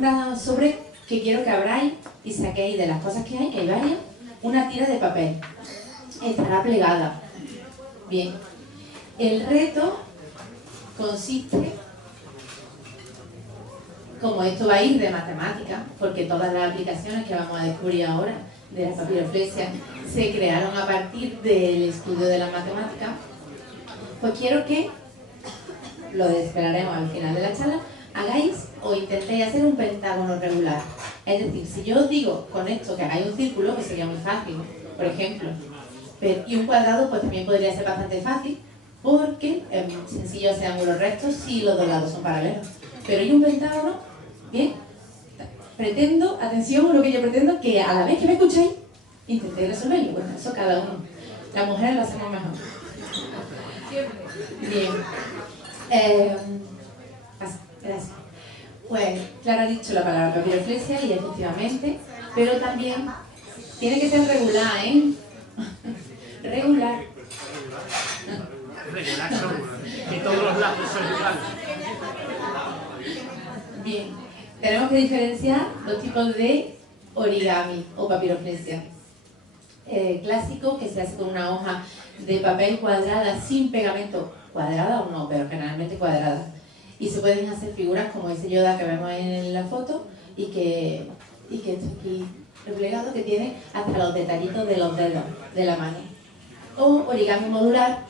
una sobre que quiero que abráis y saquéis de las cosas que hay varias, una tira de papel. Estará plegada. Bien. El reto consiste, como esto va a ir de matemáticas, porque todas las aplicaciones que vamos a descubrir ahora de la papiroflexia se crearon a partir del estudio de la matemática, pues quiero que, lo esperaremos al final de la charla, hagáis o intentéis hacer un pentágono regular. Es decir, si yo os digo con esto que hagáis un círculo, que sería muy fácil, por ejemplo, y un cuadrado pues también podría ser bastante fácil, porque es muy sencillo hacer ángulos rectos si los dos lados son paralelos. Pero ¿y un pentágono? Bien, pretendo, atención, lo que yo pretendo, que a la vez que me escucháis, intentéis resolverlo. Bueno, eso cada uno. Las mujeres lo hacemos mejor. Bien. Gracias. Pues Clara ha dicho la palabra papiroflexia y efectivamente, pero también tiene que ser regular, ¿eh? Regular. Regular seguro, que todos los lazos son iguales. Bien, tenemos que diferenciar dos tipos de origami o papiroflexia. Clásico, que se hace con una hoja de papel cuadrada sin pegamento, cuadrada o no, pero generalmente cuadrada. Y se pueden hacer figuras como ese Yoda que vemos en la foto y que está aquí replegado, que tiene hasta los detallitos de los dedos de la mano. O origami modular,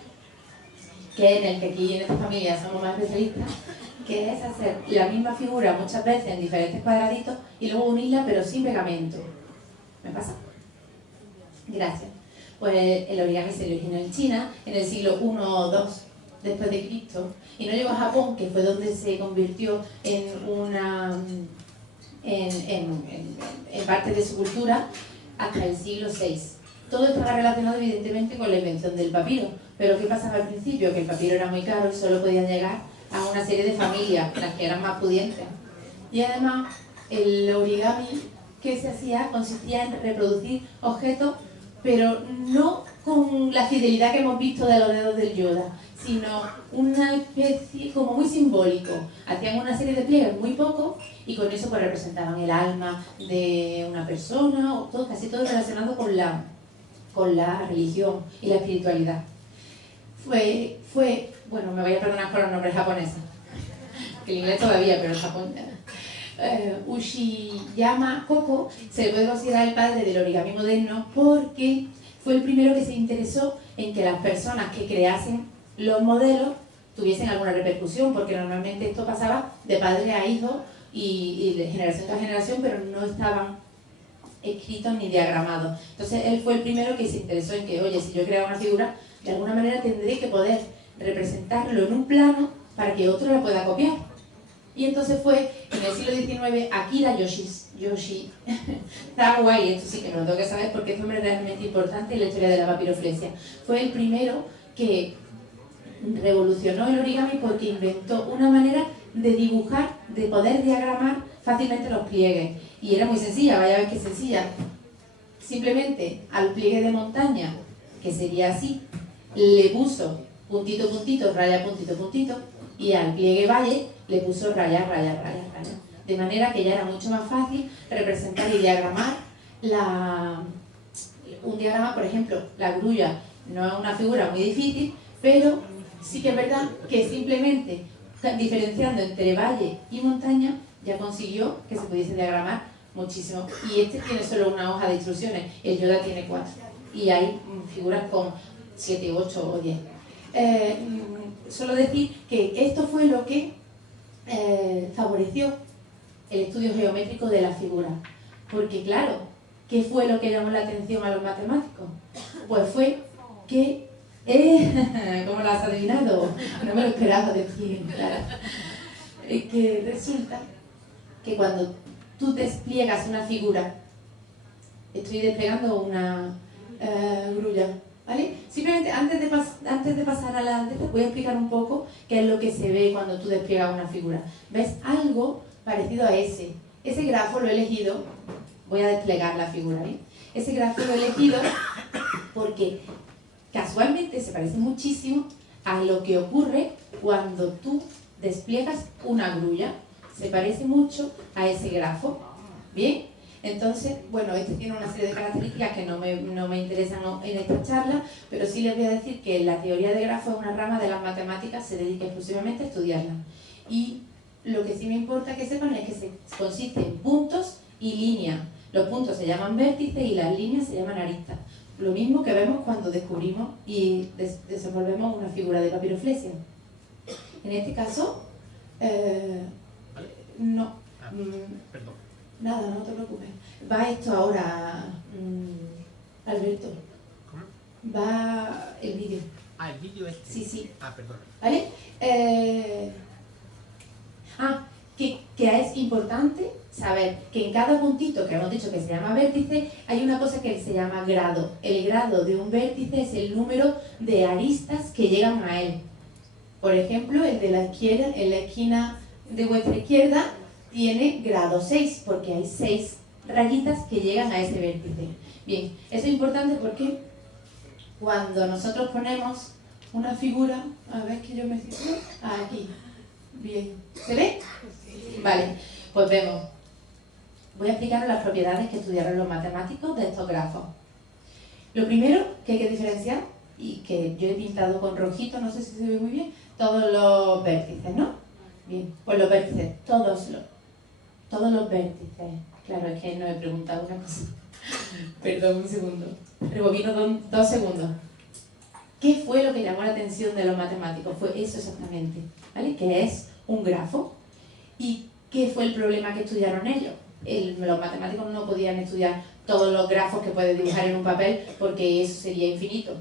que en el que aquí en esta familia somos más especialistas, que es hacer la misma figura muchas veces en diferentes cuadraditos y luego unirla pero sin pegamento. ¿Me pasa? Gracias. Pues el origami se originó en China en el siglo I o II después de Cristo y no llegó a Japón, que fue donde se convirtió en parte de su cultura, hasta el siglo VI. Todo estaba relacionado evidentemente con la invención del papiro, pero ¿qué pasaba al principio? Que el papiro era muy caro y solo podían llegar a una serie de familias, las que eran más pudientes. Y además el origami que se hacía consistía en reproducir objetos, pero no con la fidelidad que hemos visto de los dedos del Yoda, sino una especie como muy simbólico. Hacían una serie de pliegues muy pocos y con eso pues representaban el alma de una persona, o todo, casi todo relacionado con la religión y la espiritualidad. Bueno, me voy a perdonar por los nombres japoneses, que el inglés todavía, pero el Japón... Ushiyama Koko se le puede considerar el padre del origami moderno porque fue el primero que se interesó en que las personas que creasen los modelos tuviesen alguna repercusión, porque normalmente esto pasaba de padre a hijo y de generación tras generación, pero no estaban escritos ni diagramados. Entonces él fue el primero que se interesó en que, oye, si yo creo una figura, de alguna manera tendré que poder representarlo en un plano para que otro la pueda copiar. Y entonces fue en el siglo XIX Akira Yoshi está guay, esto sí que me lo tengo que saber porque esto es realmente importante en la historia de la papiroflexia. Fue el primero que revolucionó el origami porque inventó una manera de dibujar, de poder diagramar fácilmente los pliegues. Y era muy sencilla, vaya a ver qué sencilla. Simplemente al pliegue de montaña, que sería así, le puso puntito, puntito, raya, puntito, puntito, y al pliegue valle le puso raya, raya, raya, raya. De manera que ya era mucho más fácil representar y diagramar un diagrama, por ejemplo, la grulla no es una figura muy difícil, pero sí que es verdad que simplemente diferenciando entre valle y montaña ya consiguió que se pudiese diagramar muchísimo. Y este tiene solo una hoja de instrucciones, el Yoda tiene 4. Y hay figuras con 7, 8 o 10. Solo decir que esto fue lo que favoreció el estudio geométrico de la figura. Porque claro, ¿qué fue lo que llamó la atención a los matemáticos? Pues fue que... ¿cómo lo has adivinado? No me lo esperaba decir, claro. Que resulta que cuando tú despliegas una figura, estoy desplegando una grulla, ¿vale? Simplemente antes de pasar a la voy a explicar un poco qué es lo que se ve cuando tú despliegas una figura. ¿Ves? Algo parecido a ese grafo lo he elegido, voy a desplegar la figura, ¿eh? Ese grafo lo he elegido porque casualmente se parece muchísimo a lo que ocurre cuando tú despliegas una grulla. se parece mucho a ese grafo. ¿Bien? Entonces, bueno, este tiene una serie de características que no me interesan en esta charla, pero sí les voy a decir que la teoría de grafos es una rama de las matemáticas, se dedica exclusivamente a estudiarla. Y lo que sí me importa que sepan es que consiste en puntos y líneas. Los puntos se llaman vértices y las líneas se llaman aristas. Lo mismo que vemos cuando descubrimos y desenvolvemos una figura de papiroflexia. En este caso, no. Perdón. Nada, no te preocupes. Va esto ahora, Alberto. ¿Cómo? Va el vídeo. Ah, el vídeo este. Sí, sí. Ah, perdón. ¿Vale? Que es importante saber que en cada puntito que hemos dicho que se llama vértice, hay una cosa que se llama grado. El grado de un vértice es el número de aristas que llegan a él. Por ejemplo, el de la izquierda, en la esquina de vuestra izquierda, tiene grado 6, porque hay 6 rayitas que llegan a ese vértice. Bien, eso es importante porque cuando nosotros ponemos una figura, a ver que yo me sitúo, aquí, bien, ¿se ve? Vale, pues vemos. Voy a explicaros las propiedades que estudiaron los matemáticos de estos grafos. Lo primero que hay que diferenciar, y que yo he pintado con rojito, no sé si se ve muy bien, todos los vértices, ¿no? Bien, pues los vértices, todos los vértices. Claro, es que no he preguntado una cosa. Perdón, un segundo. Rebobino 2 segundos. ¿Qué fue lo que llamó la atención de los matemáticos? Fue eso exactamente, ¿vale? Que es un grafo. ¿Y qué fue el problema que estudiaron ellos? Los matemáticos no podían estudiar todos los grafos que puedes dibujar en un papel porque eso sería infinito.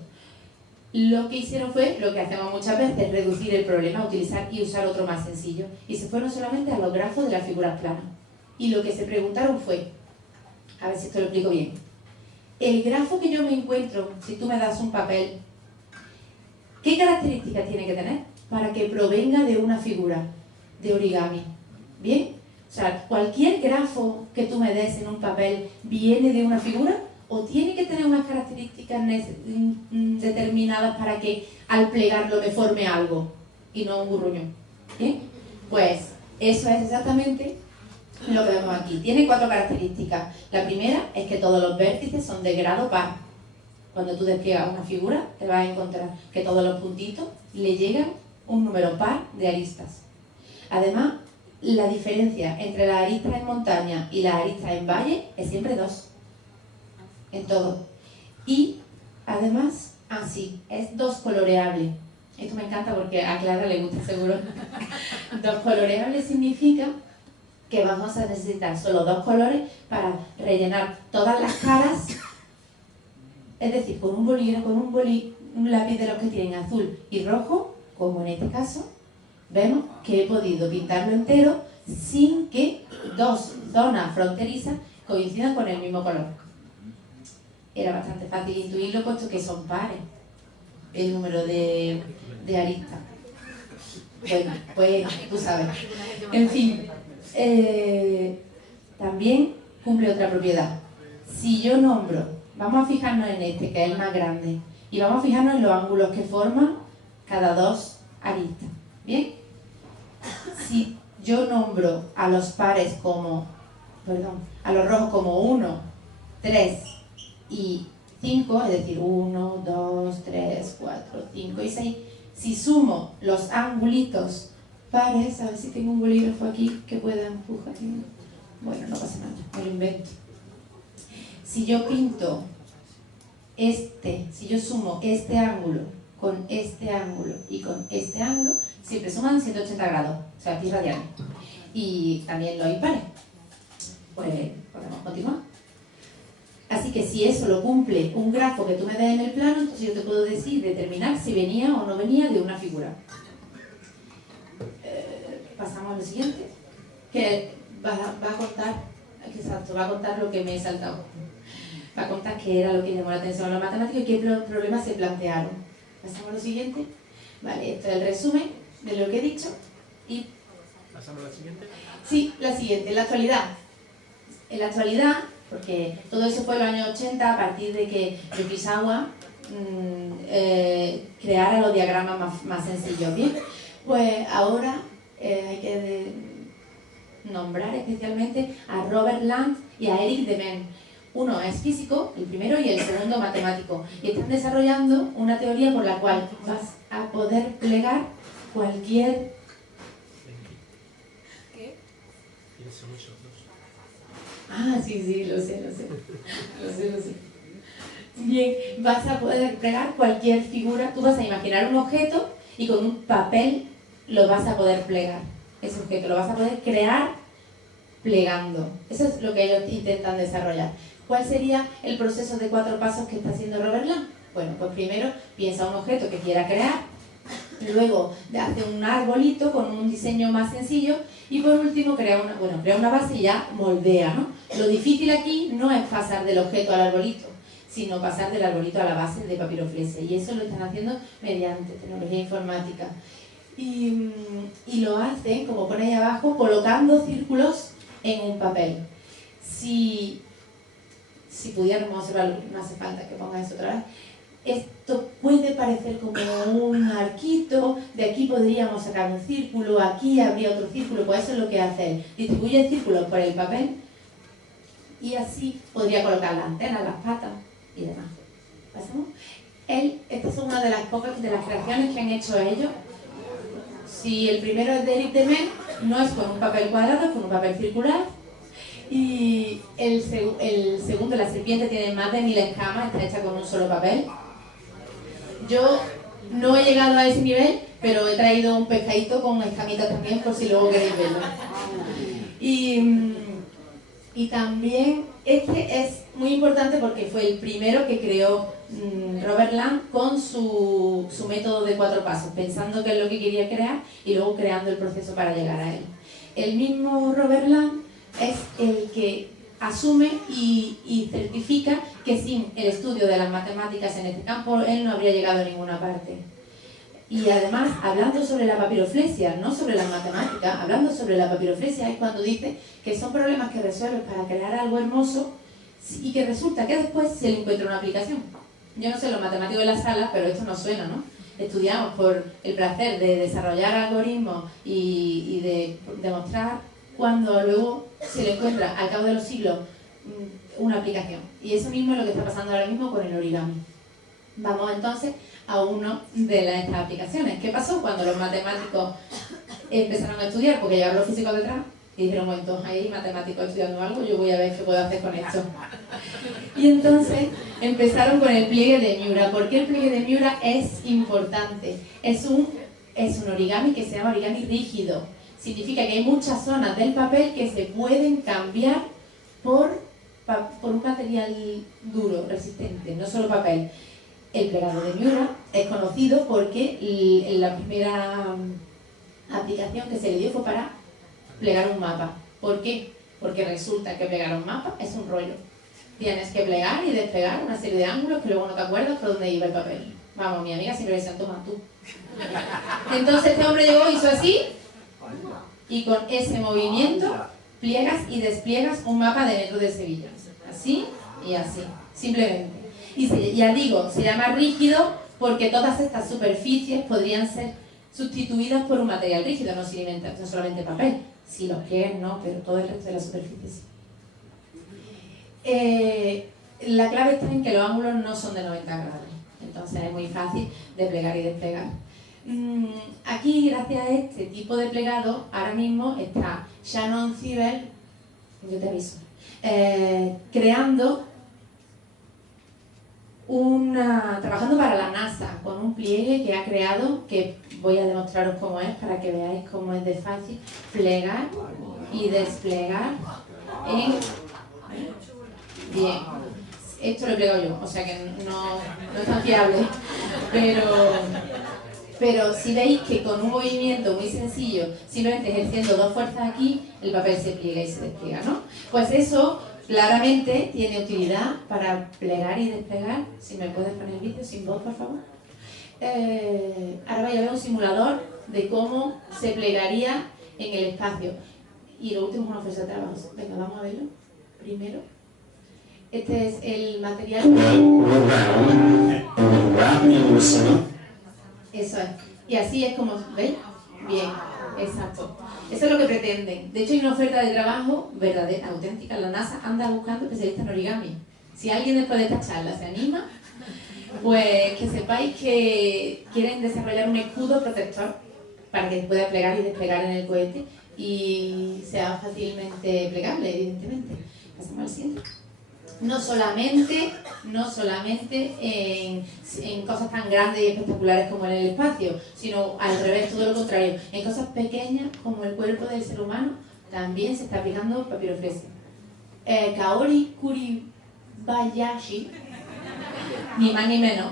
Lo que hicieron fue lo que hacemos muchas veces, reducir el problema, utilizar y usar otro más sencillo. Y se fueron solamente a los grafos de las figuras planas. Y lo que se preguntaron fue, a ver si esto lo explico bien, el grafo que yo me encuentro, si tú me das un papel, ¿qué características tiene que tener para que provenga de una figura de origami? ¿Bien? O sea, cualquier grafo que tú me des en un papel viene de una figura o tiene que tener unas características determinadas para que al plegarlo me forme algo y no un burruño. ¿Bien? Pues eso es exactamente lo que vemos aquí. Tiene 4 características. La primera es que todos los vértices son de grado par. Cuando tú despliegas una figura te vas a encontrar que todos los puntitos le llegan un número par de aristas. Además, la diferencia entre las aristas en montaña y las aristas en valle es siempre 2. En todo. Y además, sí, es 2 coloreable. Esto me encanta porque a Clara le gusta seguro. 2 coloreable significa que vamos a necesitar solo 2 colores para rellenar todas las caras. Es decir, con un lápiz de los que tienen azul y rojo, como en este caso, vemos que he podido pintarlo entero sin que 2 zonas fronterizas coincidan con el mismo color. Era bastante fácil intuirlo puesto que son pares el número de aristas. Bueno, pues tú sabes. En fin, también cumple otra propiedad. Si yo nombro, vamos a fijarnos en este, que es el más grande, y vamos a fijarnos en los ángulos que forman cada 2 aristas. ¿Bien? Si yo nombro a los pares como, a los rojos como 1, 3 y 5, es decir, 1, 2, 3, 4, 5 y 6, si sumo los angulitos pares, a ver si tengo un bolígrafo aquí que pueda empujar. Bueno, no pasa nada, me lo invento. Si yo pinto si yo sumo este ángulo con este ángulo y con este ángulo, siempre suman 180 grados, o sea, pi radianes. Y también los impares. Pues podemos continuar. Así que si eso lo cumple un grafo que tú me des en el plano, entonces yo te puedo determinar si venía o no venía de una figura. Pasamos a lo siguiente, que va a contar, exacto, va a contar lo que me he saltado. Va a contar qué era lo que llamó la atención a los matemáticos y qué problemas se plantearon. Pasamos a lo siguiente. Vale, esto es el resumen de lo que he dicho. Y ¿pasamos a la siguiente? Sí, la siguiente, en la actualidad. En la actualidad, porque todo eso fue en los años 80, a partir de que Yukisawa creara los diagramas más sencillos. Bien, pues ahora hay que nombrar especialmente a Robert Land y a Eric Demen. Uno es físico, el primero, y el segundo matemático. Y están desarrollando una teoría por la cual vas a poder plegar cualquier... ¿Qué? Ah, sí, lo sé. Bien, vas a poder plegar cualquier figura. Tú vas a imaginar un objeto y con un papel lo vas a poder plegar. Ese objeto lo vas a poder crear plegando. Eso es lo que ellos intentan desarrollar. ¿Cuál sería el proceso de 4 pasos que está haciendo Robert Land? Bueno, pues primero piensa un objeto que quiera crear, luego hace un arbolito con un diseño más sencillo y por último crea una base y ya moldea, ¿no? Lo difícil aquí no es pasar del objeto al arbolito, sino pasar del arbolito a la base de papiroflexia, y eso lo están haciendo mediante tecnología informática. Y lo hacen, como pone ahí abajo, colocando círculos en un papel. Si pudiéramos observarlo, no hace falta que ponga eso otra vez. Esto puede parecer como un arquito, de aquí podríamos sacar un círculo, aquí habría otro círculo, pues eso es lo que hace él. Distribuye círculos por el papel y así podría colocar las antenas, las patas y demás. ¿Pasamos? Estas son una de las pocas de las creaciones que han hecho ellos. Si el primero es de Eric Demen, no es con un papel cuadrado, es con un papel circular. Y el segundo, la serpiente, tiene más de 1000 escamas, está hecha con un solo papel. Yo no he llegado a ese nivel, pero he traído un pescadito con escamitas también, por si luego queréis verlo. Y también este es muy importante porque fue el primero que creó Robert Land con su método de 4 pasos, pensando qué es lo que quería crear y luego creando el proceso para llegar a él. El mismo Robert Land es el que asume y certifica que sin el estudio de las matemáticas en este campo él no habría llegado a ninguna parte. Y además, hablando sobre la papiroflexia, no sobre las matemáticas, hablando sobre la papiroflexia es cuando dice que son problemas que resuelves para crear algo hermoso y que resulta que después se le encuentra una aplicación. Yo no sé los matemáticos de la sala, pero esto nos suena, ¿no? Estudiamos por el placer de desarrollar algoritmos y de demostrar, cuando luego se le encuentra al cabo de los siglos una aplicación. Y eso mismo es lo que está pasando ahora mismo con el origami. Vamos entonces a una de estas aplicaciones. ¿Qué pasó cuando los matemáticos empezaron a estudiar? Porque llegaron los físicos detrás y dijeron, bueno, entonces hay matemáticos estudiando algo, yo voy a ver qué puedo hacer con esto. Y entonces empezaron con el pliegue de Miura. ¿Por qué el pliegue de Miura es importante? Es un origami que se llama origami rígido. Significa que hay muchas zonas del papel que se pueden cambiar por un material duro, resistente, no solo papel. El plegado de Miura es conocido porque la primera aplicación que se le dio fue para plegar un mapa. ¿Por qué? Porque resulta que plegar un mapa es un rollo. Tienes que plegar y desplegar una serie de ángulos que luego no te acuerdas por dónde iba el papel. Vamos, mi amiga siempre decía, toma tú. Entonces este hombre llegó, hizo así, y con ese movimiento pliegas y despliegas un mapa de metro de Sevilla. Así y así, simplemente. Y ya digo, se llama rígido porque todas estas superficies podrían ser sustituidas por un material rígido, no solamente papel. Si los pliegues no, pero todo el resto de la superficie sí. La clave está en que los ángulos no son de 90 grados, entonces es muy fácil de plegar y desplegar. Aquí, gracias a este tipo de plegado, ahora mismo está Shannon Zibel, yo te aviso, trabajando para la NASA con un pliegue que ha creado, que voy a demostraros cómo es para que veáis cómo es de fácil plegar y desplegar bien. Esto lo he plegado yo, o sea que no es tan fiable, pero si veis que con un movimiento muy sencillo, simplemente ejerciendo 2 fuerzas aquí, el papel se pliega y se despliega, ¿no? Pues eso claramente tiene utilidad para plegar y desplegar. Si me puedes poner el vídeo sin voz, por favor. Ahora vais a ver un simulador de cómo se plegaría en el espacio. Y lo último es una fuerza de trabajo. Venga, vamos a verlo. Primero. Este es el material. Eso es. Y así es como, ¿veis? Bien. Exacto. Eso es lo que pretenden. De hecho, hay una oferta de trabajo verdadera, auténtica. La NASA anda buscando especialistas en origami. Si alguien después de esta charla se anima, pues que sepáis que quieren desarrollar un escudo protector para que pueda plegar y desplegar en el cohete y sea fácilmente plegable, evidentemente. Pasamos al siguiente. No solamente en cosas tan grandes y espectaculares como en el espacio, sino al revés, todo lo contrario. En cosas pequeñas como el cuerpo del ser humano también se está aplicando papiroflexia. Kaori Kuribayashi, ni más ni menos,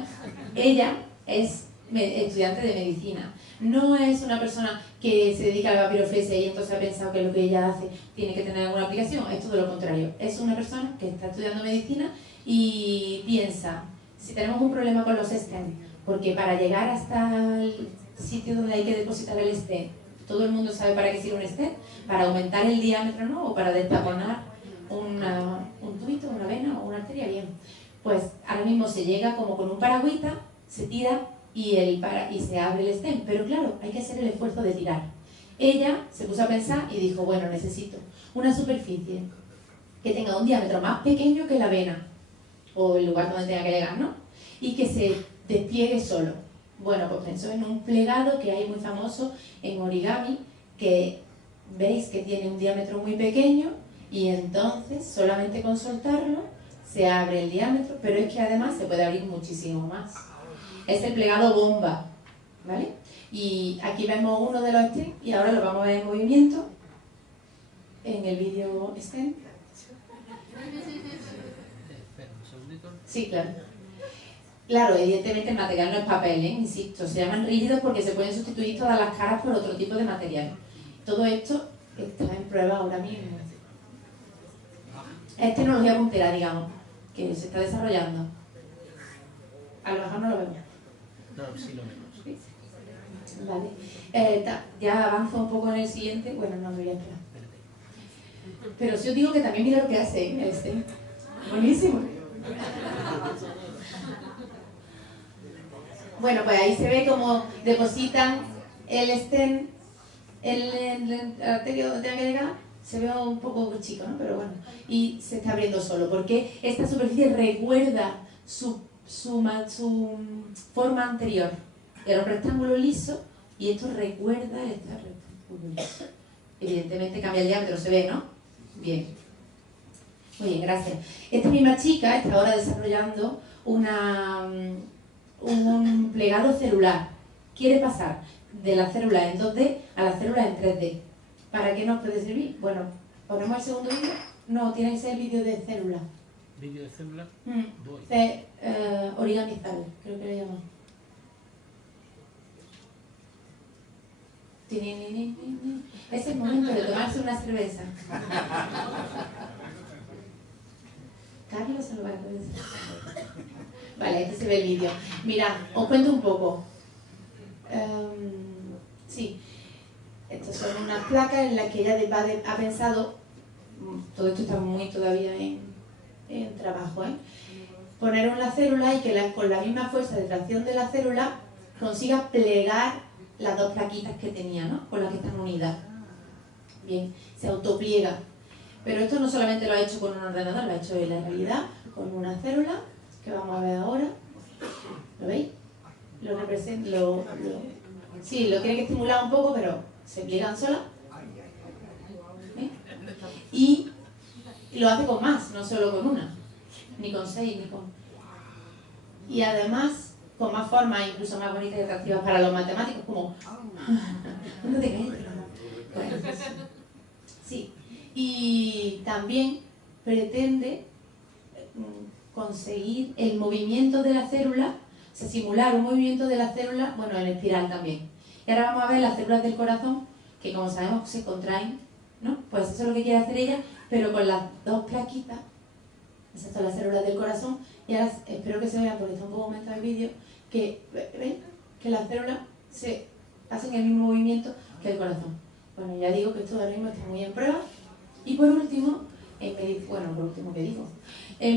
ella es estudiante de medicina. No es una persona que se dedica a la papiroflexia y entonces ha pensado que lo que ella hace tiene que tener alguna aplicación. Es todo lo contrario. Es una persona que está estudiando medicina y piensa, si tenemos un problema con los stents, porque para llegar hasta el sitio donde hay que depositar el stent, todo el mundo sabe para qué sirve un stent, para aumentar el diámetro, ¿no? O para destaponar un tubito, una vena o una arteria, bien. Pues ahora mismo se llega como con un paragüita, se tira y se abre el stent, pero claro, hay que hacer el esfuerzo de tirar. Ella se puso a pensar y dijo, bueno, necesito una superficie que tenga un diámetro más pequeño que la vena, o el lugar donde tenga que llegar, ¿no? Y que se despliegue solo. Bueno, pues pensó en un plegado que hay muy famoso en origami, que veis que tiene un diámetro muy pequeño, y entonces solamente con soltarlo se abre el diámetro, pero es que además se puede abrir muchísimo más. Es el plegado bomba, ¿vale? Y aquí vemos uno de los stents y ahora lo vamos a ver en movimiento en el vídeo stent. Sí, claro. Claro, evidentemente el material no es papel, insisto, se llaman rígidos porque se pueden sustituir todas las caras por otro tipo de material. Todo esto está en prueba ahora mismo. Es tecnología puntera, digamos, que se está desarrollando. A lo mejor no lo vemos. No, sí lo vemos. ¿Sí? Vale. Ya avanzo un poco en el siguiente. Bueno, no me voy a esperar. Pero si os digo que también mira lo que hace el stent. Buenísimo. Bueno, pues ahí se ve cómo depositan el stent en la arteria donde tenga que llegar. Se ve un poco chico, ¿no? Pero bueno. Y se está abriendo solo, porque esta superficie recuerda su forma anterior. Era un rectángulo liso y esto recuerda este rectángulo liso. Evidentemente cambia el diámetro, se ve, ¿no? Bien. Muy bien, gracias. Esta misma chica está ahora desarrollando un plegado celular. Quiere pasar de las células en 2D a las células en 3D. ¿Para qué nos puede servir? Bueno, ¿ponemos el segundo vídeo? No, tiene que ser el vídeo de célula. ¿Vídeo de célula? Origamizal, creo que le llaman. Es el momento de tomarse una cerveza. Carlos se lo va a decir. Vale, este se ve el vídeo. Mirad, os cuento un poco. Sí. Estas son unas placas en las que ella ha pensado, todo esto está muy todavía en trabajo, poner una célula y que con la misma fuerza de tracción de la célula consiga plegar las dos plaquitas que tenía, ¿no? Con las que están unidas. Bien, se autopliega. Pero esto no solamente lo ha hecho con un ordenador, lo ha hecho en la realidad con una célula, que vamos a ver ahora. ¿Lo veis? Lo representa, sí, lo tiene que estimular un poco, pero se pliegan solas. Y lo hace con más, no solo con una, ni con 6, ni con... Y además, con más formas, incluso más bonitas y atractivas para los matemáticos, como... ¿Dónde te caes? Bueno, sí. Y también pretende conseguir el movimiento de la célula, o sea, simular un movimiento de la célula, bueno, en espiral también. Y ahora vamos a ver las células del corazón, que como sabemos se contraen, ¿no? Pues eso es lo que quiere hacer ella, pero con las dos plaquitas. Esas son las células del corazón. Y ahora espero que se vea, porque está un poco aumentado el vídeo, que, ¿ven? Que las células hacen el mismo movimiento que el corazón. Bueno, ya digo que esto ahora mismo está muy en prueba. Y por último, en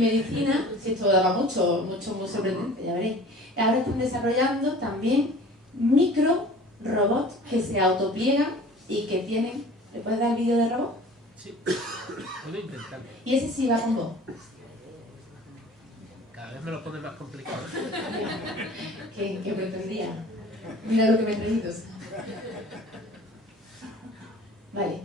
medicina, si esto daba mucho, muy sorprendente, ya veréis. Ahora están desarrollando también micro robots que se autopliegan y que tienen... ¿Le puedes dar el vídeo de robot? Sí, puedo intentarlo. Y ese sí va con voz. Cada vez me lo pone más complicado. ¿Qué pretendía? Mira lo que me he traído. Vale.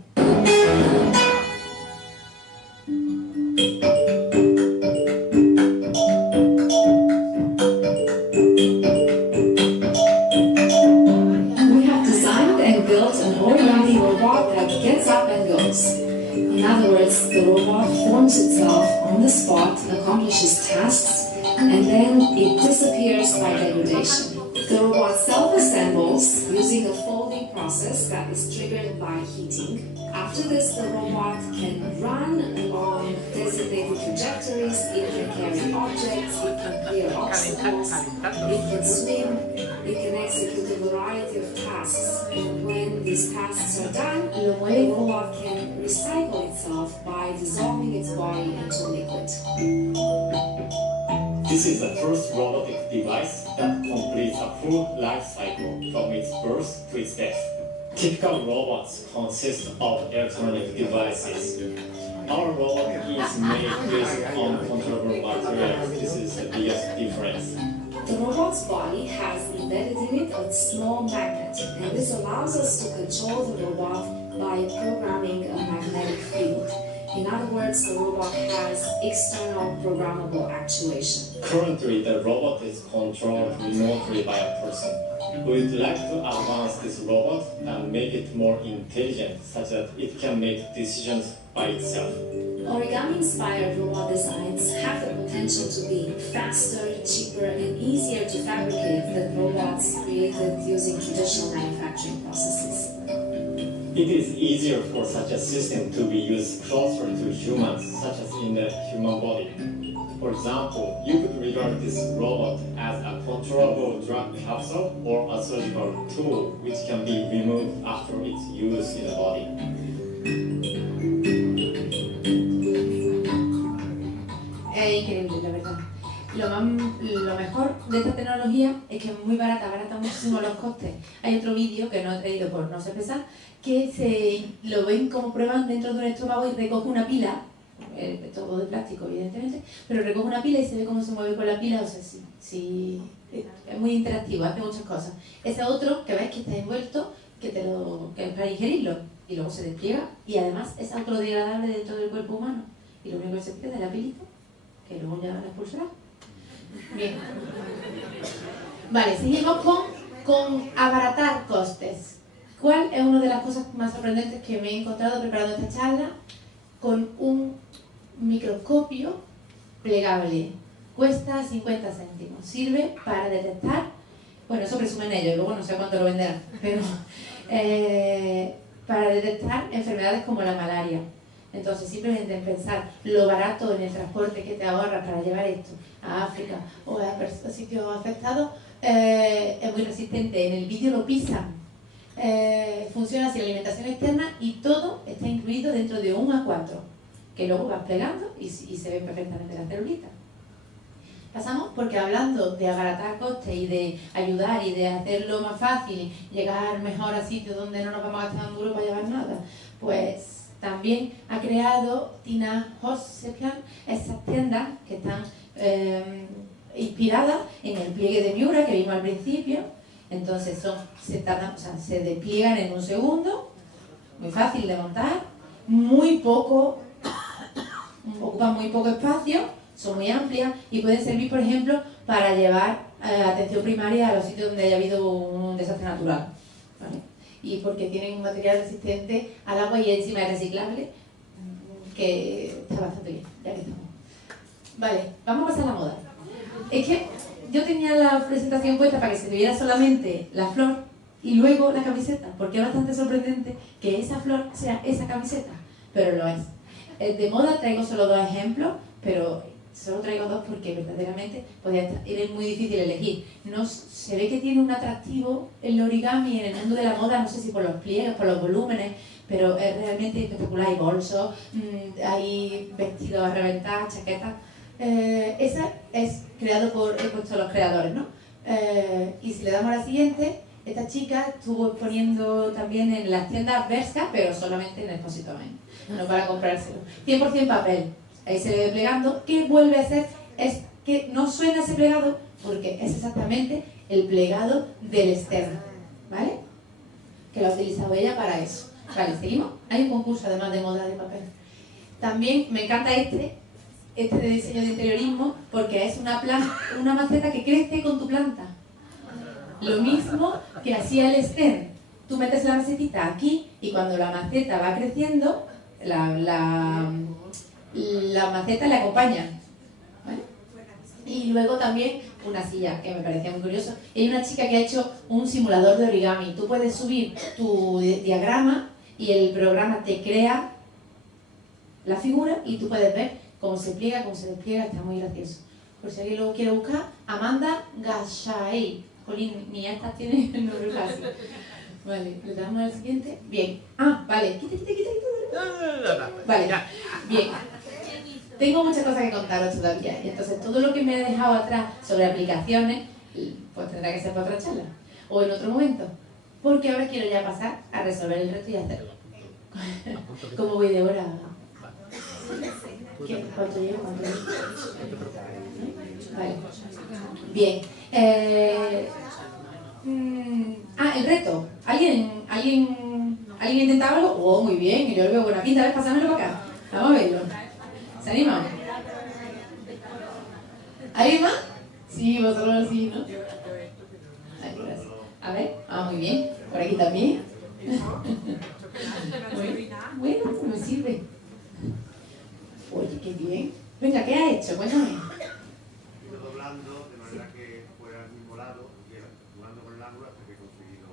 Gets up and goes. In other words, the robot forms itself on the spot, accomplishes tasks, and then it disappears by degradation. The robot self-assembles using a folding process that is triggered by heating. After this, the robot can run along designated trajectories, it can carry objects, it can clear obstacles, it can swim, it can execute a variety of tasks. And when these tasks are done, the robot can recycle itself by dissolving its body into liquid. This is the first robotic device that completes a full life cycle from its birth to its death. Typical robots consist of electronic devices. Our robot is made with uncontrollable materials. This is the biggest difference. The robot's body has embedded in it a small magnet, and this allows us to control the robot by programming a magnetic field. In other words, the robot has external programmable actuation. Currently, the robot is controlled remotely by a person. We would like to advance this robot and make it more intelligent, such that it can make decisions by itself. Origami-inspired robot designs have the potential to be faster, cheaper, and easier to fabricate than robots created using traditional manufacturing processes. It is easier for such a system to be used closer to humans, such as in the human body. For example, you could regard this robot as a controllable drug capsule or a surgical tool which can be removed after its use in the body. Es increíble, la verdad. Lo mejor de esta tecnología es que es muy barata, abarata muchísimo los costes. Hay otro vídeo que no he traído por no sé pesar, que lo ven como prueban dentro de un estómago y recoge una pila, todo de plástico evidentemente, pero recoge una pila y se ve cómo se mueve con la pila, o sea, sí, es muy interactivo, hace muchas cosas. Ese otro que ves que está envuelto, que es para ingerirlo, y luego se despliega, y además es autodegradable dentro del cuerpo humano, y lo único que se queda es la pilita, que luego ya la expulsará. Bien. Vale, seguimos con abaratar costes. ¿Cuál es una de las cosas más sorprendentes que me he encontrado preparando esta charla? Con un microscopio plegable. Cuesta 50 céntimos. Sirve para detectar, bueno, eso presumen ellos, luego no sé cuánto lo venderán, pero para detectar enfermedades como la malaria. Entonces, simplemente en pensar lo barato en el transporte que te ahorras para llevar esto a África o a sitios afectados, es muy resistente. En el vídeo lo pisan. Funciona sin alimentación externa y todo está incluido dentro de un A4, que luego vas plegando y se ven perfectamente las celulitas. Pasamos porque hablando de abaratar costes y de ayudar y de hacerlo más fácil, llegar mejor a sitios donde no nos vamos a gastar tan duro para llevar nada, pues también ha creado Tina Hovsepian estas tiendas que están inspiradas en el pliegue de Miura que vimos al principio. Entonces se despliegan en un segundo, muy fácil de montar, ocupan muy poco espacio, son muy amplias y pueden servir, por ejemplo, para llevar atención primaria a los sitios donde haya habido un desastre natural, ¿vale? Y porque tienen un material resistente al agua y encima es reciclable, que está bastante bien, ya que estamos. Vale, vamos a pasar a la moda. Es que yo tenía la presentación puesta para que se viera solamente la flor y luego la camiseta, porque es bastante sorprendente que esa flor sea esa camiseta, pero lo es. De moda traigo solo 2 ejemplos, pero solo traigo 2 porque verdaderamente era muy difícil elegir. Se ve que tiene un atractivo el origami en el mundo de la moda, no sé si por los pliegues, por los volúmenes, pero es realmente espectacular. Hay bolsos, hay vestidos a reventar, chaquetas. Esa es creado he puesto los creadores, ¿no? Y si le damos a la siguiente, Esta chica estuvo exponiendo también en las tiendas Bershka, pero solamente en Expósito Online, no para comprárselo. 100% papel, ahí se le ve plegando. ¿Qué vuelve a hacer? Es que no suena ese plegado porque es exactamente el plegado del externo, ¿vale? Que lo ha utilizado ella para eso. Vale, seguimos. Hay un concurso además de moda de papel. También me encanta este de diseño de interiorismo, porque es una maceta que crece con tu planta. Lo mismo que hacía el stand. Tú metes la macetita aquí y cuando la maceta va creciendo, la maceta le acompaña, ¿vale? Y luego también una silla, que me parecía muy curioso. Y hay una chica que ha hecho un simulador de origami. Tú puedes subir tu diagrama y el programa te crea la figura y tú puedes ver cómo se pliega, cómo se despliega. Está muy gracioso. Por si alguien lo quiere buscar, Amanda Gashai. Jolín, ni estas tienen el nombre fácil. Vale, le damos al siguiente. Bien. Vale. Quita. Vale, bien. Tengo muchas cosas que contaros todavía. Y entonces todo lo que me he dejado atrás sobre aplicaciones, pues tendrá que ser para otra charla. O en otro momento. Porque ahora quiero ya pasar a resolver el reto y hacerlo. ¿Cómo voy de hora? ¿Cuánto llevo? Vale. Bien. El reto. ¿Alguien intenta algo? Oh, muy bien, yo lo veo buena pinta. A ver, pásamelo para acá. Vamos a verlo. ¿Se animan? ¿Alguien más? Sí, vosotros sí, ¿no? Ay, gracias. A ver, muy bien. Por aquí también. Bueno, me sirve. Oye, qué bien. Venga, ¿qué has hecho? Cuéntame. Doblando de manera que fuera al mismo lado y jugando con el ángulo hasta que he conseguido.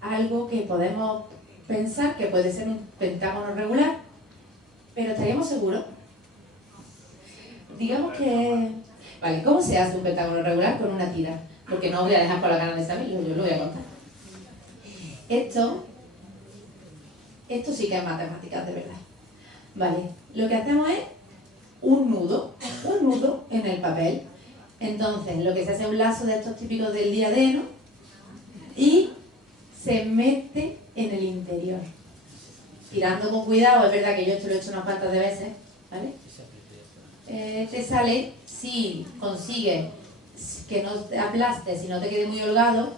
Algo que podemos pensar que puede ser un pentágono regular, pero ¿estaríamos seguros? Digamos que... Vale, ¿cómo se hace un pentágono regular con una tira? Porque no os voy a dejar por la gana de saberlo, yo lo voy a contar. Esto sí que es matemáticas de verdad. Vale, lo que hacemos es un nudo en el papel. Entonces, lo que se hace es un lazo de estos típicos del día D, ¿no? Y se mete en el interior. Tirando con cuidado, es verdad que yo esto lo he hecho unas cuantas de veces, ¿vale? Te sale, si consigues que no te aplastes y no te quede muy holgado,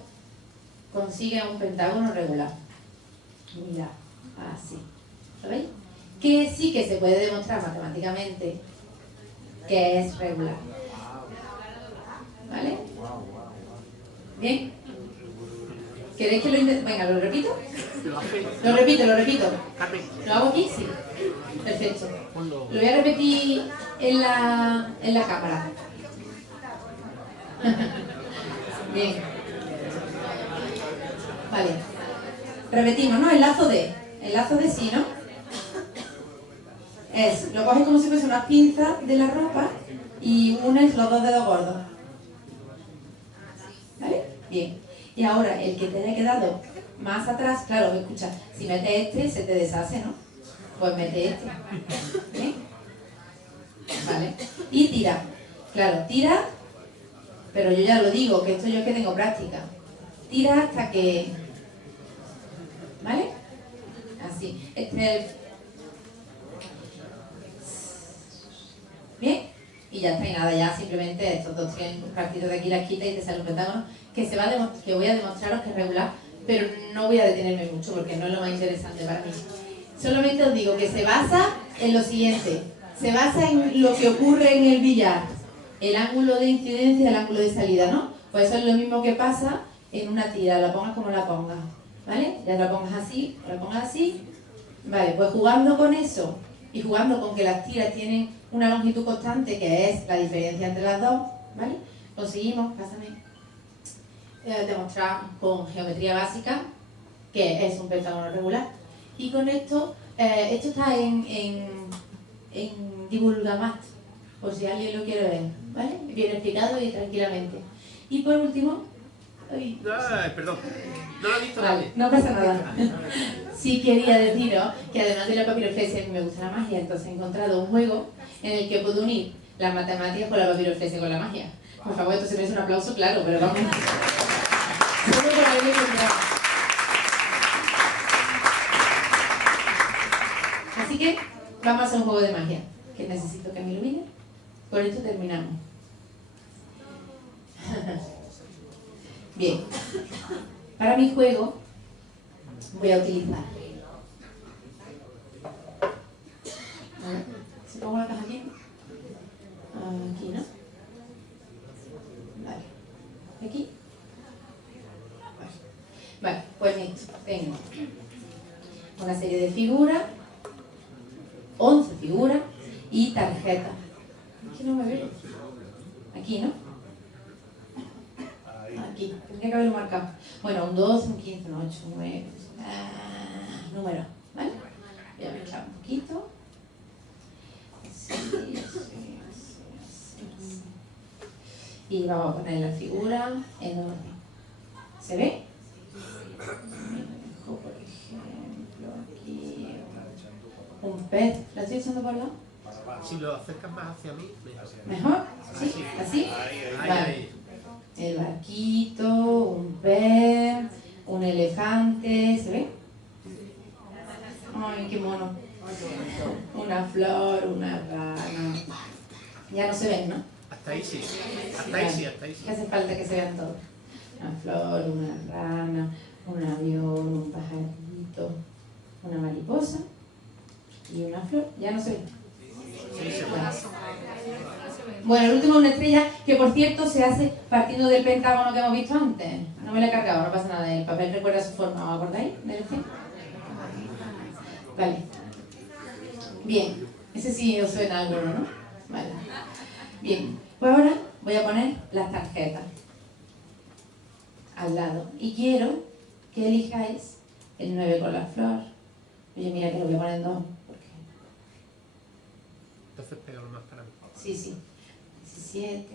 consigues un pentágono regular. Mira, así. ¿Lo veis? Que sí que se puede demostrar matemáticamente que es regular. ¿Vale? ¿Bien? ¿Queréis que lo intente? Venga, ¿lo repito? Lo repito. ¿Lo hago aquí? Sí. Perfecto. Lo voy a repetir en la cámara. Bien. Vale. Repetimos, ¿no? El lazo de sí, ¿no? Lo coges como si fuese una pinza de la ropa y unes los dos dedos gordos. ¿Vale? Bien. Y ahora, el que te haya quedado más atrás, claro, escucha, si metes este, se te deshace, ¿no? Pues mete este. ¿Bien? Vale. Y tira. Claro, tira, pero yo ya lo digo, que esto yo es que tengo práctica. Tira hasta que... ¿Vale? Así. Bien. Y ya está, y nada, ya simplemente estos dos partidos de aquí las quita y te sale un pentágono que voy a demostraros que es regular, pero no voy a detenerme mucho porque no es lo más interesante para mí. Solamente os digo que se basa en lo siguiente, se basa en lo que ocurre en el billar, el ángulo de incidencia y el ángulo de salida, ¿no? Pues eso es lo mismo que pasa en una tira, la pongas como la pongas, ¿vale? Ya la pongas así, la pongas así, vale, pues jugando con eso y jugando con que las tiras tienen una longitud constante, que es la diferencia entre las dos, ¿vale? Conseguimos, demostrar con geometría básica que es un pentágono regular. Y con esto, esto está en Divulgamat, por si alguien lo quiere ver, ¿vale? Bien explicado y tranquilamente. Y por último... Perdón, no lo he visto. Vale, no pasa nada. Sí quería deciros que además de la papiroflexia, a mí me gusta la magia, entonces he encontrado un juego en el que puedo unir las matemáticas con la papiroflexia con la magia. Por favor, esto se merece un aplauso, claro, pero vamos. Solo por haberme encontrado. Así que vamos a hacer un juego de magia, que necesito que me ilumine. Con esto terminamos. Bien. Para mi juego voy a utilizar. A ver, si pongo la caja aquí. Aquí, ¿no? Vale. Aquí. Vale, pues tengo una serie de figuras, 11 figuras y tarjetas. Aquí no me veo. Aquí, ¿no? Aquí, tendría que haberlo marcado. Bueno, un 2, un 15, un 8, un 9. Número, ¿vale? Voy a mezclar un poquito. Así. Y vamos a poner la figura en orden. ¿Se ve? Por ejemplo, aquí un pez. ¿Lo estoy echando por lado? Si lo acercas más hacia mí, ¿Mejor? ¿Sí? ¿Así? Vale. El barquito, un pez, un elefante. ¿Se ve? Ay, qué mono. Una flor, una rana. Ya no se ven, ¿no? hasta ahí sí. Hasta ahí sí, hasta ahí sí. Que hace falta que se vean todos. Una flor, una rana, un avión, un pajarito, una mariposa y una flor. Ya no se ve. Sí, se ve. Bueno, el último es una estrella que, por cierto, se hace partiendo del pentágono que hemos visto antes. No me lo he cargado, no pasa nada. El papel recuerda su forma, ¿os acordáis? Vale. Bien. Ese sí os suena alguno, ¿no? Vale. Bien. Pues ahora voy a poner las tarjetas al lado. Y quiero que elijáis el 9 con la flor. Oye, mira que lo voy a poner en 2. Entonces pégalo más para mí. Sí, sí. 17.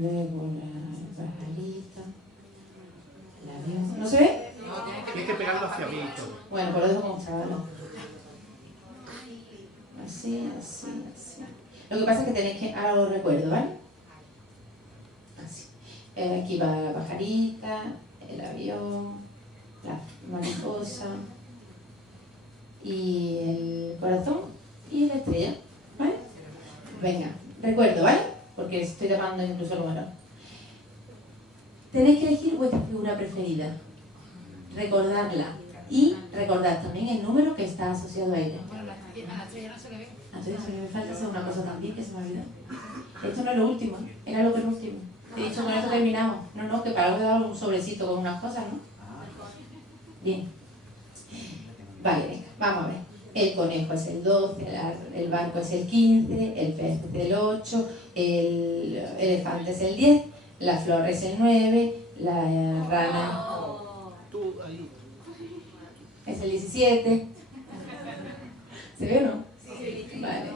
Luego la pajarita. El avión. ¿No se ve? Tienes que pegarlo hacia mí y todo. Bueno, pues lo dejo como estaba, ¿no? Así, así, así. Lo que pasa es que tenéis que... Ahora lo recuerdo, ¿vale? Así. Aquí va la pajarita, el avión, la mariposa y el corazón y la estrella, ¿vale? Venga, recuerdo, ¿vale? Porque estoy tapando incluso el número. Tenéis que elegir vuestra figura preferida, recordarla y recordar también el número que está asociado a ella. Bueno, a la estrella no se le ve. Entonces me falta hacer una cosa también que se me olvidó. Esto no es lo último, era lo penúltimo. Te he dicho con esto terminamos. No, que para algo he dado un sobrecito con unas cosas, ¿no? Bien. Vale, venga, vamos a ver. El conejo es el 12, el barco es el 15, el pez es el 8, el elefante es el 10, la flor es el 9, la rana Tú ahí. es el 17. ¿Se ve o no? Vale.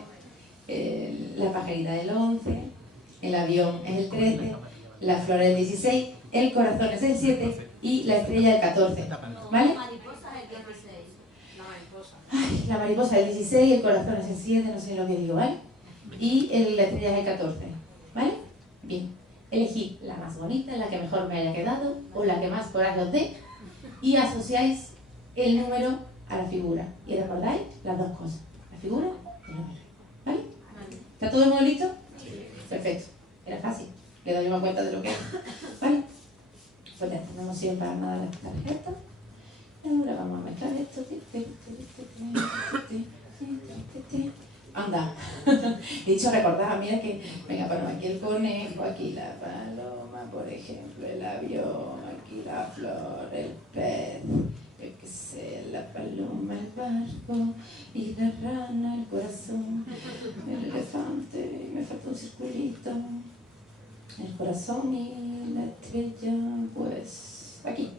La pajarita es el 11, el avión es el 13, la flor es el 16, el corazón es el 7 y la estrella el 14. ¿Vale? Ay, la mariposa es el 16, el corazón es el 7, no sé lo que digo, ¿vale? Y la estrella es el 14, ¿vale? Bien. Elegid la más bonita, la que mejor me haya quedado o la que más coraje os dé y asociáis el número a la figura. Y recordáis las dos cosas, la figura y el número. ¿Vale? ¿Está todo el mundo listo? Perfecto. Era fácil. Le doy más cuenta de lo que es. ¿Vale? Pues ya tenemos siempre armadas las tarjetas. Ahora vamos a mezclar esto. Anda. He dicho recordar, mira que... Venga, ponemos aquí el conejo, aquí la paloma, por ejemplo, el avión, aquí la flor, el pez, yo qué sé, la paloma, el barco, y la rana, el corazón, el elefante, y me falta un circulito, el corazón y la estrella, pues aquí,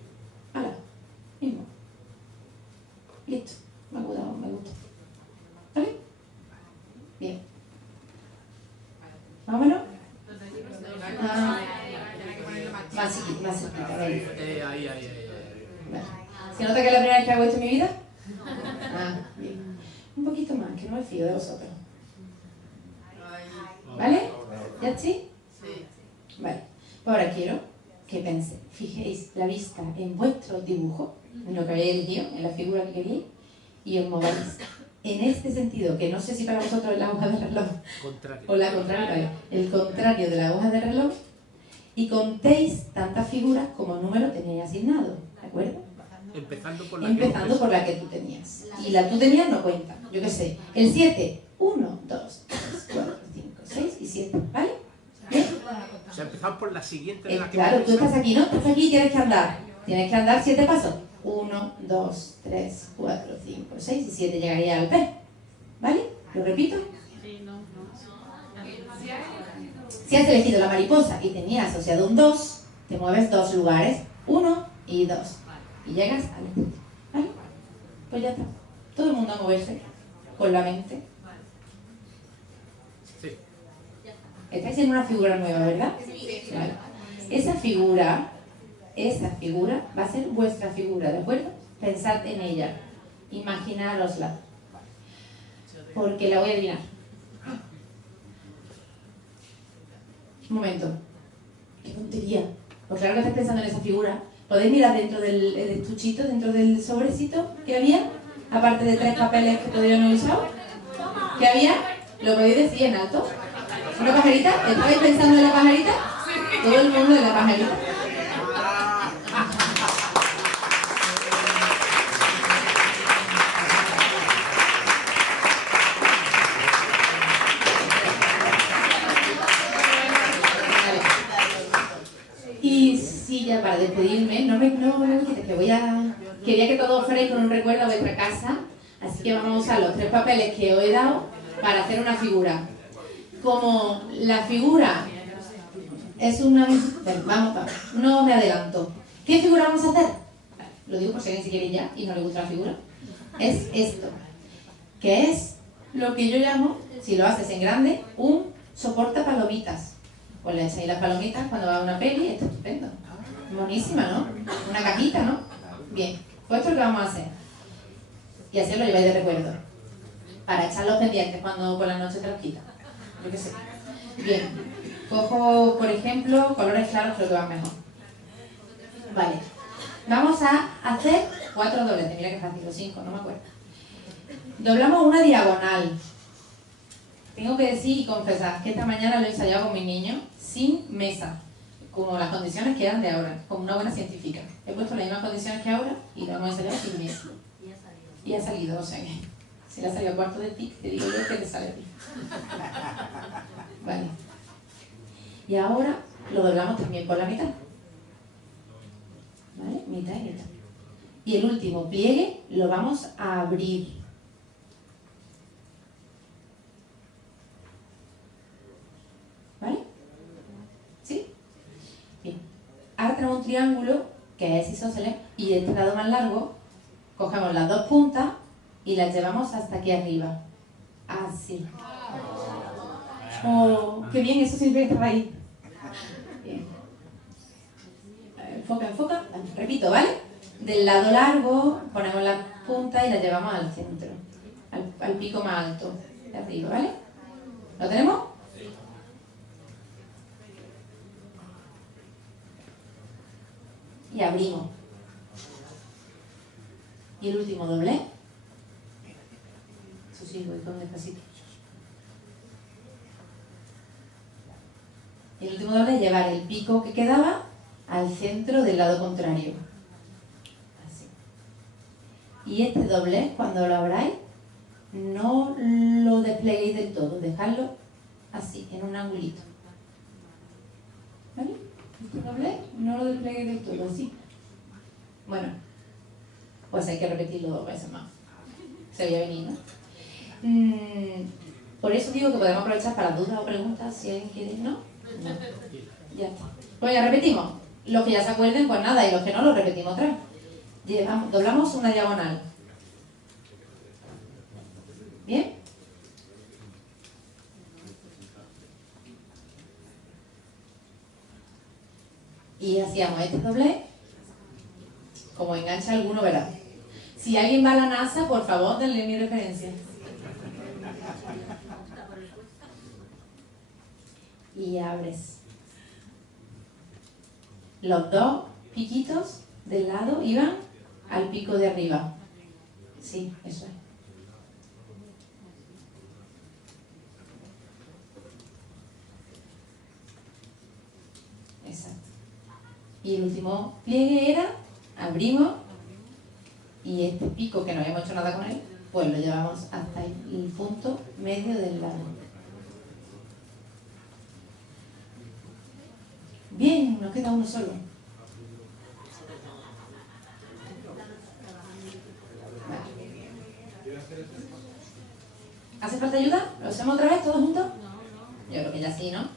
ala, mismo. Listo, me ha gustado, me gusta. ¿Vale? Bien. ¿Vámonos? Más chiquita, más cerquita, ven. Ahí. Vale. ¿Se nota que es la primera vez que hago esto en mi vida? Bien. Un poquito más, que no me fío de vosotros. ¿Vale? ¿Ya sí? Sí. Vale. Ahora quiero que fijéis la vista en vuestro dibujo, en lo que habéis elegido, en la figura que queréis, y os mováis en este sentido, que no sé si para vosotros es la hoja de reloj Contrario. o la contraria, el contrario de la hoja de reloj, y contéis tantas figuras como número teníais asignado, ¿de acuerdo? Empezando por la Empezando por la que tú tenías. Y la tú tenías no cuenta, yo qué sé. El 7, 1, 2, 3, 4, 5, 6 y 7, ¿vale? ¿Bien? O sea, empezamos por la siguiente de la que Claro, hemos tú estás pensado. aquí, ¿no? Estás aquí y tienes que andar. Tienes que andar 7 pasos. 1, 2, 3, 4, 5, 6 y 7 llegaría al P. ¿Vale? ¿Lo repito? Si has elegido la mariposa y tenías asociado un 2, te mueves 2 lugares, 1 y 2. Y llegas al P. ¿Vale? Pues ya está. Todo el mundo a moverse con la mente. Sí. Estáis en una figura nueva, ¿verdad? Vale. Esa figura va a ser vuestra figura, ¿de acuerdo? Pensad en ella, imaginárosla, porque la voy a adivinar. Un momento, qué tontería. Pues claro que estáis pensando en esa figura. ¿Podéis mirar dentro del estuchito, dentro del sobrecito que había? Aparte de 3 papeles que todavía no he usado. ¿Qué había? ¿Lo podéis decir en alto? ¿Una pajarita? ¿Estabais pensando en la pajarita? Todo el mundo en la pajarita. Y sí, ya para despedirme, no me quites, que quería que todos fuerais con un recuerdo a vuestra casa, así que vamos a usar los 3 papeles que os he dado para hacer una figura. Como la figura es una... Bueno, vamos, no me adelanto. ¿Qué figura vamos a hacer? Lo digo por si alguien se quiere ir ya y no le gusta la figura. Es esto, que es lo que yo llamo, si lo haces en grande, un soporta palomitas. Pues le echáis las palomitas cuando va a una peli, está estupendo. Buenísima, ¿no? Una cajita, ¿no? Bien, pues esto es lo que vamos a hacer. Y así os lo lleváis de recuerdo. Para echar los pendientes cuando por la noche te los quitas. Yo qué sé. Bien, cojo, por ejemplo, colores claros, creo que van mejor. Vale. Vamos a hacer 4 dobletes. Mira que fácil, o 5, no me acuerdo. Doblamos una diagonal. Tengo que decir y confesar que esta mañana lo he ensayado con mi niño sin mesa, como las condiciones que eran de ahora, como una buena científica. He puesto las mismas condiciones que ahora y lo hemos ensayado sin mesa. Y ha salido, o sea que si le ha salido cuarto de ti, te digo yo que te sale a ti. Vale. Y ahora lo doblamos también por la mitad. ¿Vale? Mitad y mitad. Y el último pliegue lo vamos a abrir. ¿Vale? ¿Sí? Bien. Ahora tenemos un triángulo que es isósceles y de este lado más largo cogemos las 2 puntas y las llevamos hasta aquí arriba. Así. Oh, qué bien, eso siempre estaba ahí. Bien. Enfoca, enfoca. Repito, ¿vale? Del lado largo ponemos las puntas y las llevamos al centro, al pico más alto de arriba, ¿vale? ¿Lo tenemos? Y abrimos. Y el último doble. Eso sí, voy con despacito. Y el último doble es llevar el pico que quedaba al centro del lado contrario. Así. Y este doble, cuando lo abráis, no lo despleguéis del todo, dejadlo así, en un angulito. ¿Vale? Este doble no lo despleguéis del todo, así. Bueno, pues hay que repetirlo 2 veces más. Se veía venir, ¿no? Por eso digo que podemos aprovechar para dudas o preguntas si alguien quiere, ¿no? No. Ya está. Pues ya repetimos. Los que ya se acuerden, pues nada, y los que no, los repetimos otra vez. Doblamos una diagonal. ¿Bien? Y hacíamos este doble. Como engancha alguno, verá. Si alguien va a la NASA, por favor, denle mi referencia. Y abres. los dos piquitos del lado iban al pico de arriba. Sí, eso es. Exacto. Y el último pliegue era, abrimos, y este pico que no habíamos hecho nada con él, pues lo llevamos hasta el punto medio del lado. Bien, nos queda uno solo. ¿Hace falta ayuda? ¿Lo hacemos otra vez todos juntos? Yo creo que ya sí, ¿no?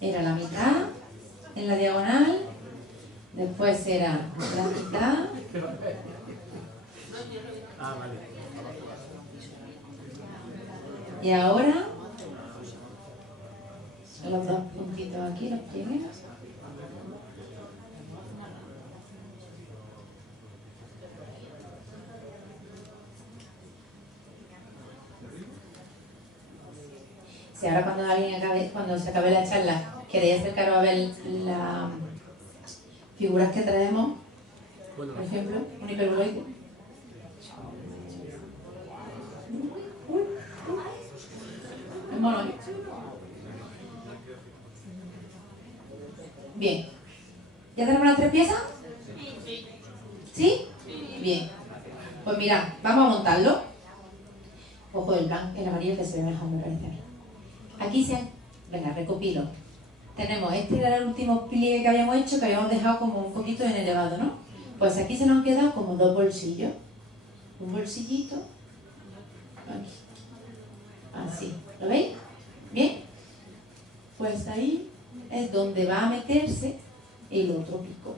Era la mitad en la diagonal, después era la mitad. Ah, vale. Y ahora los dos puntitos aquí, los pliegues. Si ahora cuando se acabe la charla queréis acercaros a ver las figuras que traemos, Bueno, por ejemplo, un hiperboloide. Es mono, ¿eh? Bien. ¿Ya tenemos las tres piezas? ¿Sí? Bien. Pues mirad, vamos a montarlo. Ojo el blanco, el amarillo que se ve mejor, me parece. Aquí venga, recopilo. Tenemos, este era el último pliegue que habíamos hecho, que habíamos dejado como un poquito en elevado, ¿no? Pues aquí se nos han quedado como dos bolsillos. Un bolsillito. Aquí. Así. ¿Lo veis? Bien. Pues ahí es donde va a meterse el otro pico.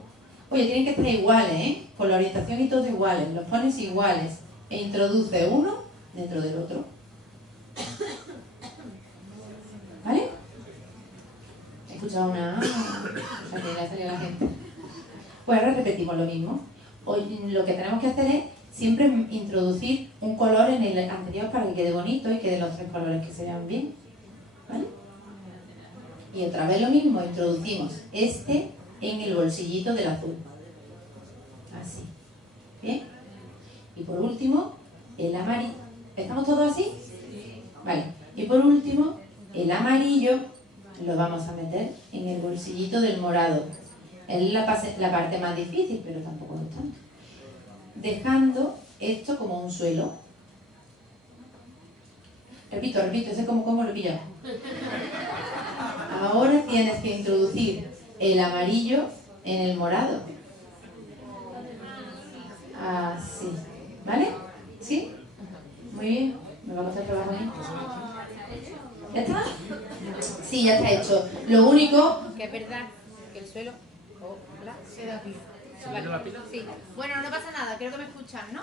Oye, tienen que estar iguales, ¿eh? Con la orientación y todo iguales. Los pones iguales. E introduce uno dentro del otro. ¿Vale? He escuchado una... O sea, que le ha salido a la gente. Pues ahora repetimos lo mismo. Hoy lo que tenemos que hacer es siempre introducir un color en el anterior para que quede bonito y queden los tres colores que se vean bien. ¿Vale? Y otra vez lo mismo, introducimos este en el bolsillito del azul. Así. ¿Bien? Y por último, el amarillo. ¿Estamos todos así? Vale. Y por último, el amarillo lo vamos a meter en el bolsillito del morado. Es la parte más difícil, pero tampoco es tanto. Dejando esto como un suelo. Repito, ese es como lo pillamos. Ahora tienes que introducir el amarillo en el morado. Así. ¿Vale? ¿Sí? Muy bien. Me va a costar trabajo ahí. ¿Ya está? Sí, ya está hecho. Lo único que es verdad que el suelo... Hola, queda aquí. ¿Subiendo la pila? Sí. Bueno, no pasa nada, creo que me escuchan, ¿no?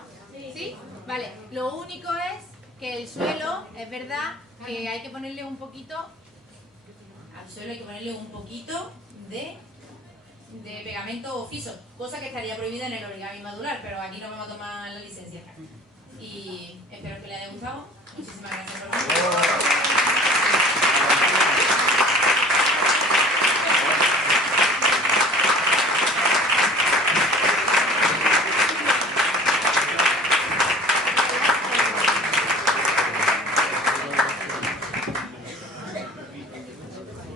Sí. Vale. Lo único es que el suelo, es verdad que hay que ponerle un poquito... Al suelo hay que ponerle un poquito de pegamento o fiso, cosa que estaría prohibida en el origami modular, pero aquí no vamos a tomar la licencia. Y espero que les haya gustado. Muchísimas gracias por venir.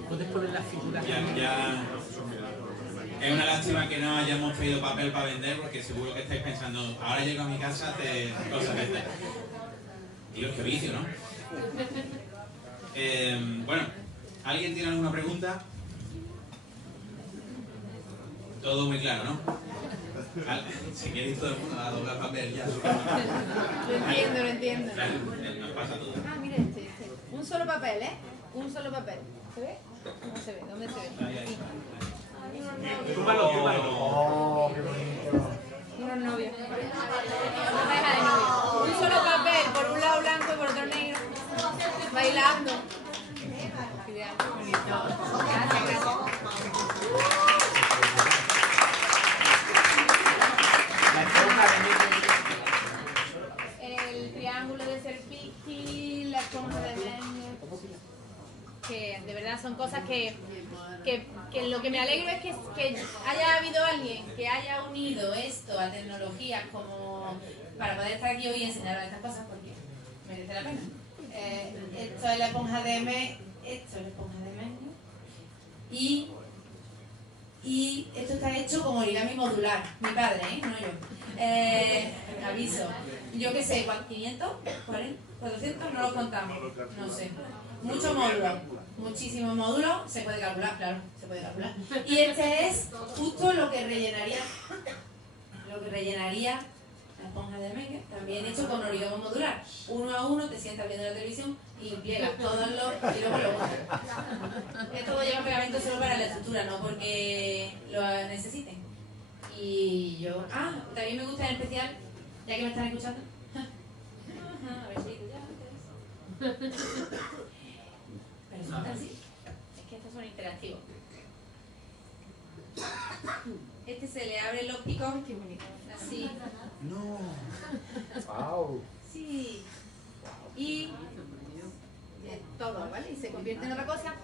¿Puedes poner las figuras? Es una lástima que no hayamos pedido papel para vender, porque seguro que estáis pensando, ahora llego a mi casa a hacer cosas de estas. Dios, qué vicio, ¿no? Bueno, ¿alguien tiene alguna pregunta? Todo muy claro, ¿no? Si queréis todo el mundo a doblar papel ya. Lo entiendo. Claro, nos pasa todo. Ah, mira este. Un solo papel, ¿eh? Un solo papel. ¿Se ve? No se ve. ¿Dónde se ve? Ahí. Túmbalo. Oh, qué bonito. Unos novios. Una pareja de novios. Un solo papel, por un lado blanco y por otro negro. Bailando. Gracias. El triángulo de Serpiki, la esponja de Mendel. que de verdad son cosas que lo que me alegro es que haya habido alguien que haya unido esto a tecnologías como para poder estar aquí hoy y enseñaros estas cosas, porque merece la pena. Esto es la esponja de Meng, y esto está hecho con origami modular. Mi padre, no yo. Aviso. Yo qué sé, 500, 40, 400, no lo contamos, no sé. Muchos módulos, muchísimos módulos, se puede calcular, claro, se puede calcular. Y este es justo lo que rellenaría la esponja de Meng, también hecho con origami modular. Uno a uno te sientas viendo la televisión y pliegas todos los y luego lo pones. Esto lleva pegamento solo para la estructura, no porque lo necesiten. Y yo, también me gusta en especial, ya que me están escuchando. A ver si ya. Pero son así. Es que estos son interactivos. Este se le abre el óptico. Qué bonito. Así. No. Wow. Sí. Y todo, ¿vale? Y se convierte en otra cosa.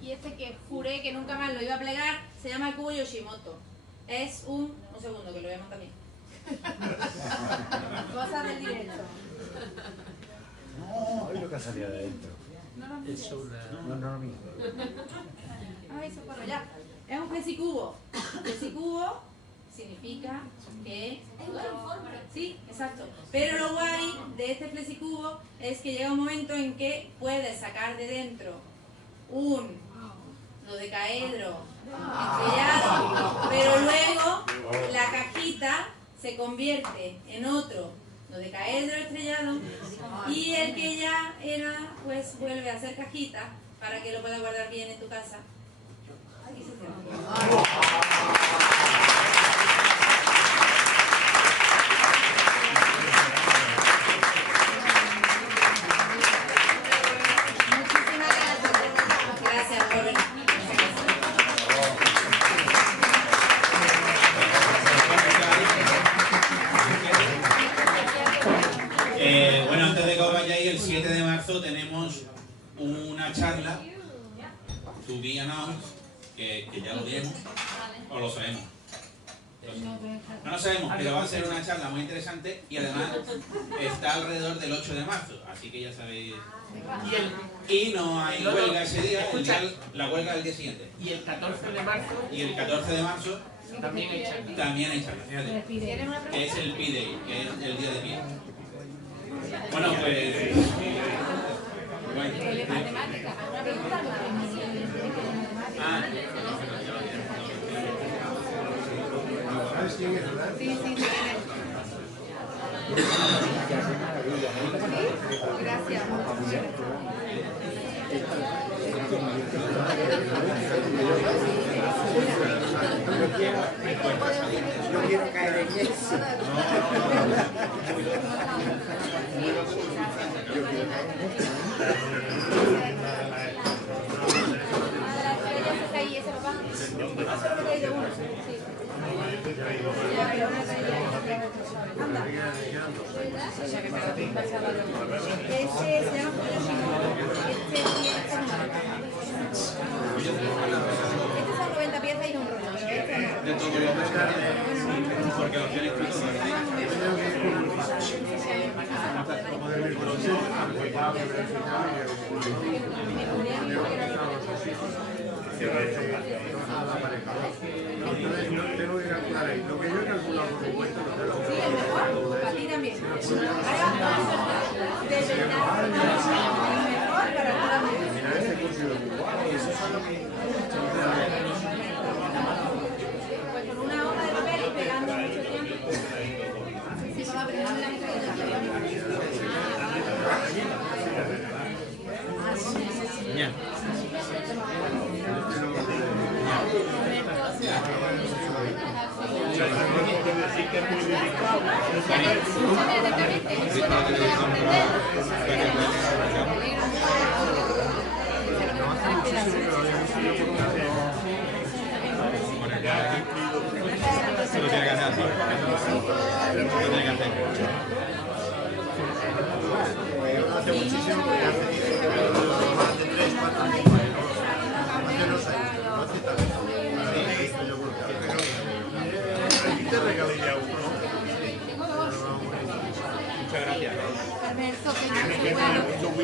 Y este que juré que nunca más lo iba a plegar, se llama el cubo Yoshimoto. Es un segundo que lo veamos también. Cosas del directo. No, lo que salía de adentro. No, mío. Ay, socorro, ya. Es un flexi-cubo. Flexi-cubo significa que... Sí, exacto. Pero lo guay de este flexi-cubo es que llega un momento en que puedes sacar de dentro un dodecaedro estrellado, pero luego la cajita se convierte en otro dodecaedro estrellado y el que ya era, pues vuelve a ser cajita para que lo puedas guardar bien en tu casa. Aquí se cierra. Gracias por venir. Bueno, antes de que os vayáis, el 7 de marzo tenemos una charla, To Be Announced, que ya lo diremos, o lo sabemos. No lo sabemos, pero va a ser una charla muy interesante y además está alrededor del 8 de marzo, así que ya sabéis. Y no hay huelga ese día, la huelga del día siguiente. Y el 14 de marzo. Y el 14 de marzo también hay charla. También hay charla, fíjate. Que es el P-Day, que es el día de pie. Bueno, pues. Matemática, ¿alguna pregunta? Sí, gracias. No quiero caer en eso. Este son 90 piezas y un rollo, pero este no. De todo lo que porque lo tiene escrito. Tengo que calcular ahí. Lo que yo he calculado por mi cuenta, Sí, el mejor, para ti también. De verdad, el mejor para ti también. mira, ese curso de eso es lo que... Pues con una hoja de papel y pegando mucho tiempo. Sí, va aprendiendo las Ya. Se lo tiene que hacer así. Lo tiene que hacer. Hace muchísimo que hace 3, 4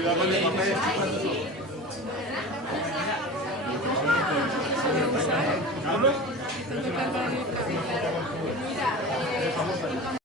Cuidado con el papel.